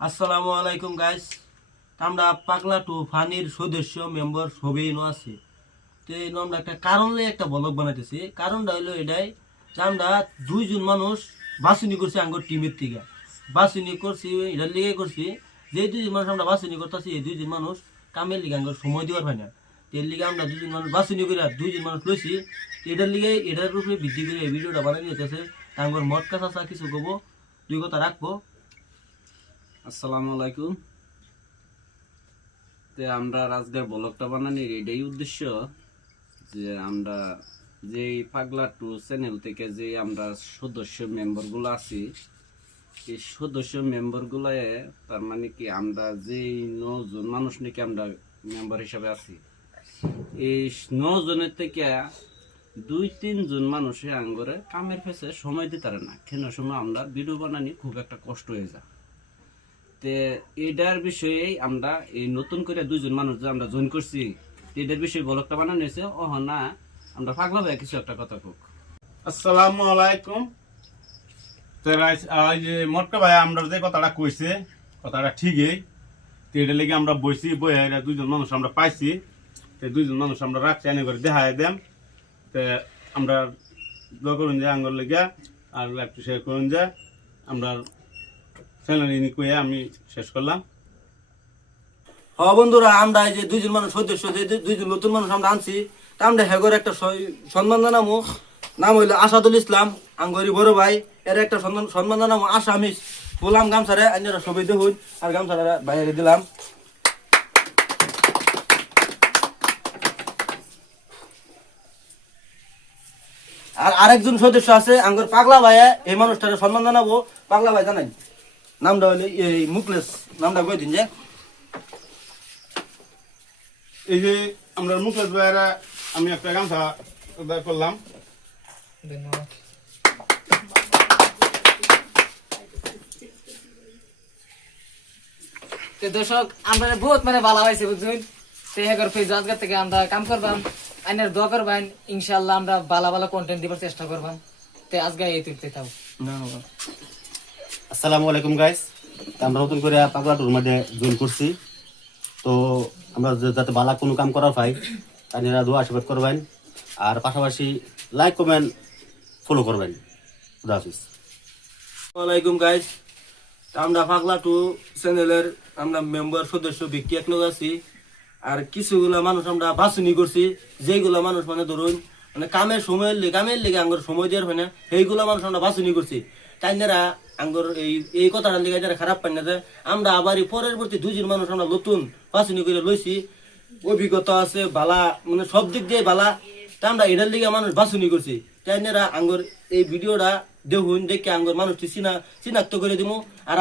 আসসালামু আলাইকুম গাইস। আমরা পাগলা টু ফানির সদস্য মেম্বার সবই আছে। তো এই আমরা একটা কারণ লই একটা ব্লগ বানাইতেছি। কারণটা হলো এটাই যে আমরা দুইজন মানুষ বাছনি করছি আঙ্গর টিমের থেকে। বাছনি করছি এটার লিগে করছি যে দুইজন মানুষ আমরা বাছনি করতেছি, এই দুইজন মানুষ কামের লিগে আঙ্গর সময় দেওয়ার হয় না। এর লিগে আমরা দুজন মানুষ বাছনি করে দুইজন মানুষ লইছি। এটার লিগে এটার উপরে ভিত্তি করে এই ভিডিওটা বানাই দিতেছে। আঙ্গর মদ কাঁচা কিছু কব, দুই কথা রাখবো। আসসালামু আলাইকুম। আমরা আজকের ব্লগটা বানানোর এটাই উদ্দেশ্য যে আমরা যে পাগলা টু চ্যানেল থেকে যে আমরা সদস্য মেম্বারগুলো আছি, এই সদস্য মেম্বারগুলো তার মানে কি আমরা যে 9 জন মানুষ নাকি আমরা মেম্বার হিসাবে আছি, এই 9 জনের থেকে 2-3 জন মানুষে আঙ্গরে কামের ফেসে সময় দিতে পারে না। কেন সময় আমরা ভিডিও বানানি খুব একটা কষ্ট হয়ে যায়। এটার বিষয়ে আমরা এই নতুন করে 2 জন মানুষ যে আমরা জয়েন করছি, এটার বিষয়ে ব্লগটা বানানো হয়েছে। না আমরা পাগলা ভাই কিছু একটা কথা কোক। আসসালামু আলাইকুম। মোটকা ভাই আমরা যে কথাটা কইছে কথাটা ঠিকই। এটা লেগে আমরা বইছি, বইয়া 2 জন মানুষ আমরা পাইছি। 2 জন মানুষ আমরা রাখছি, এনে করে দেখাই দেম। আমরা দোয়া করুন যে আঙ্গর লেগে আর একটু শেয়ার করুন যে আমরা চ্যানেল কইয়া আমি শেষ করলাম। বন্ধুরা, আমরা এই যে দুইজন মানুষ সদস্য, যে দুইজন নতুন মানুষ আমরা আনছি, তা আমরা হেগর একটা সম্মান জানামো। নাম হইলো আসাদুল ইসলাম, আঙ্গরি বড় ভাই। এর একটা সম্মান জানামো। আশা আমি বললাম গামছারে, আইনারা সবাই দেখুন, আর গামছারা বাইরে দিলাম। আর আরেকজন সদস্য আছে আঙ্গর পাগলা ভাই, এই মানুষটারে সম্মান জানাবো। পাগলা ভাই জানাই নামটা হইলো এই মুকলেশ, নামটা কই দিন যে। এই যে আমরা মুখেশ ভাইয়েরা আমি একটা গামছা করলাম। ধন্যবাদ। দর্শক, আমরা বহুত ভালো হয়েছে বুঝছেন। আজকের থেকে আমরা কাম করবাম, আইনের দোয়া করবেন। ইনশাল্লাহ আমরা ভালো কন্টেন্ট দিবার চেষ্টা করবাম। আজকে এই তুলতে থাও। আসসালামু আলাইকুম গাইস। আমরা নতুন করে পাগলা টুর মধ্যে জয়েন করছি। তো আমরা যাতে বালা কোনো কাম করার পাই, আপনারা দোয়া আশীর্বাদ করবেন, আর পাশাপাশি লাইক কমেন্ট ফলো করবেন। খুদা হাফিজ। ওয়ালাইকুম গাইস। আমরা পাগলা টু চ্যানেলের আমরা মেম্বার সদস্য ব্যক্তি এক লোক আছি। আর কিছুগুলা মানুষ আমরা বাছনি করছি, যেগুলা মানুষ ধরুন কামের লেগে আঙ্গর সময় দেওয়ার হয় না, সেইগুলা মানুষ আমরা বাছনি করছি। তাইনারা আঙ্গর এই কথাটার লেগে যারা খারাপ পাই না যে আমরা আবার পরবর্তী 2 জন মানুষ আমরা নতুন বাছনি করে লইছি। অভিজ্ঞতা আছে বালা, সব দিক দিয়ে বালা। তা আমরা এটার লিগে মানুষ বাছনি করছি। তাইনারা আঙ্গর এই ভিডিওটা দেখুন, দেখে আঙ্গর মানুষটি চিনাক্ত করে দিব। আর